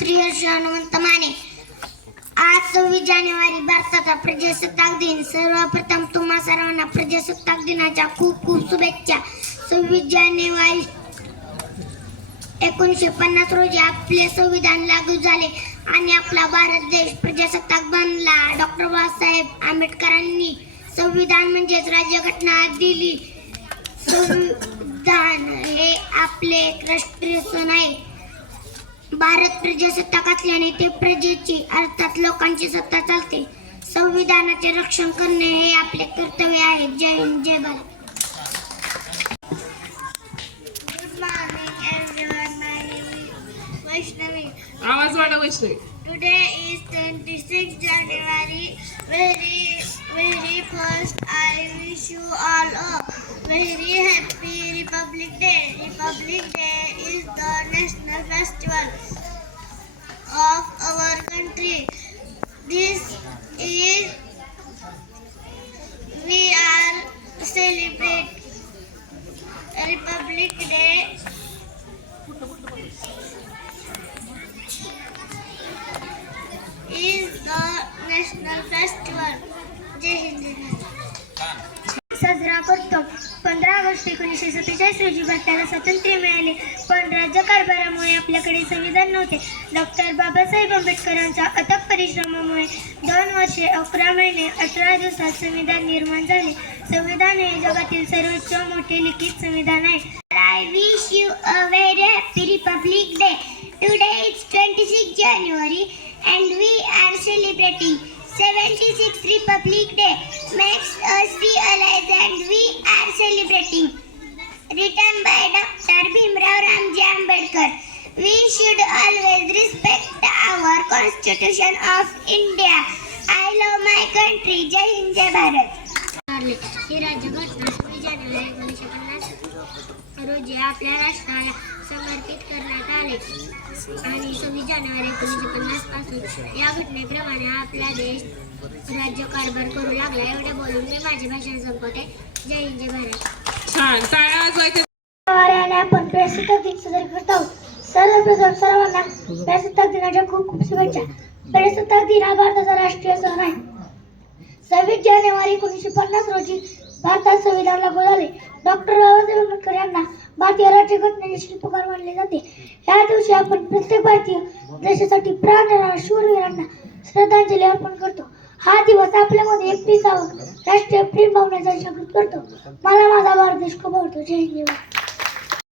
श्री हनुमंत माने आज सव्वीस जानेवारी भारताचा प्रजासत्ताक दिन. सर्वप्रथम तुम्हा सर्वांना प्रजासत्ताक दिनाच्या खूप खूप शुभेच्छा. सव्वीस जानेवारी एकोणीसशे पन्नास रोजी आपले संविधान लागू झाले आणि आपला भारत देश प्रजासत्ताक बनला. डॉक्टर बाबासाहेब आंबेडकरांनी संविधान म्हणजेच राज्यघटना दिली. संविधान हे आपले राष्ट्रीय सण आहे. भारत प्रजासत्ताक असल्याने ते प्रजेची अर्थात लोकांची सत्ता चालते. संविधानाचे रक्षण करणे हे आपले कर्तव्य आहे. जय हिंद जय भारत. इज आवाज वाढा Vaishnavi. Today is 26 January. Very, very first, I wish you all a very happy Republic Day. Republic Day is the national festival. of our country. This is we are celebrate Republic Day. Is the national festival. Jai Hind. साजरा करतो. पंधरा August एकोणीसशे सत्तेचाळीस रोजी भारताला स्वातंत्र्य मिळाले. पण राज्यकारभारामुळे आपल्याकडे संविधान नव्हते. डॉक्टर बाबासाहेब आंबेडकरांच्या अथक परिश्रमामुळे दोन वर्षे अकरा महिने अठरा दिवसात संविधान निर्माण झाले. संविधान हे जगातील सर्वोच्च मोठे लिखित संविधान आहे. I wish you a very Republic Day Day. Today is 26 January and we are are 76th Republic Day. Makes us realize and celebrating. Written by Dr. Bhimrao Ramji Ambedkar. We should always respect our Constitution of India. I love my country. Jai Hind, Jai Bharat. ही राज्यघटना जानेवारी एकोणीसशे पन्नास रोजी आपल्या राष्ट्राला समर्पित करण्यात आले आणि सव्वीस जानेवारी एकोणीसशे पन्नासपासून या घटनेप्रमाणे आपला देश राज्यकारभार करू लागला एवढे बोलून मी माझे भाषण संपवते जय हिंद जय भारत छान. टाळ्या वाजवायच्या वाऱ्याने आपण प्रजासत्ताक दिन साजरा करत आहोत. सर्वप्रथम सर्वांना प्रजासत्ताक दिनाच्या खूप खूप शुभेच्छा. प्रजासत्ताक दिन हा भारताचा राष्ट्रीय सण आहे. सव्वीस जानेवारी एकोणीसशे पन्नास रोजी भारतात संविधान लागू झाले डॉक्टर बाबासाहेब आंबेडकर यांना भारतीय राज्यघटनेचे शिल्पकार मानले जाते. या दिवशी आपण प्रत्येक भारतीय देशासाठी प्राण शूरवीरांना श्रद्धांजली अर्पण करतो. हा दिवस आपल्यामध्ये एकटीचा राष्ट्रीय प्रेम भावनेचा जागृत करतो मला माझा भारत देश खूप आवडतो जय हिंद जय भारत.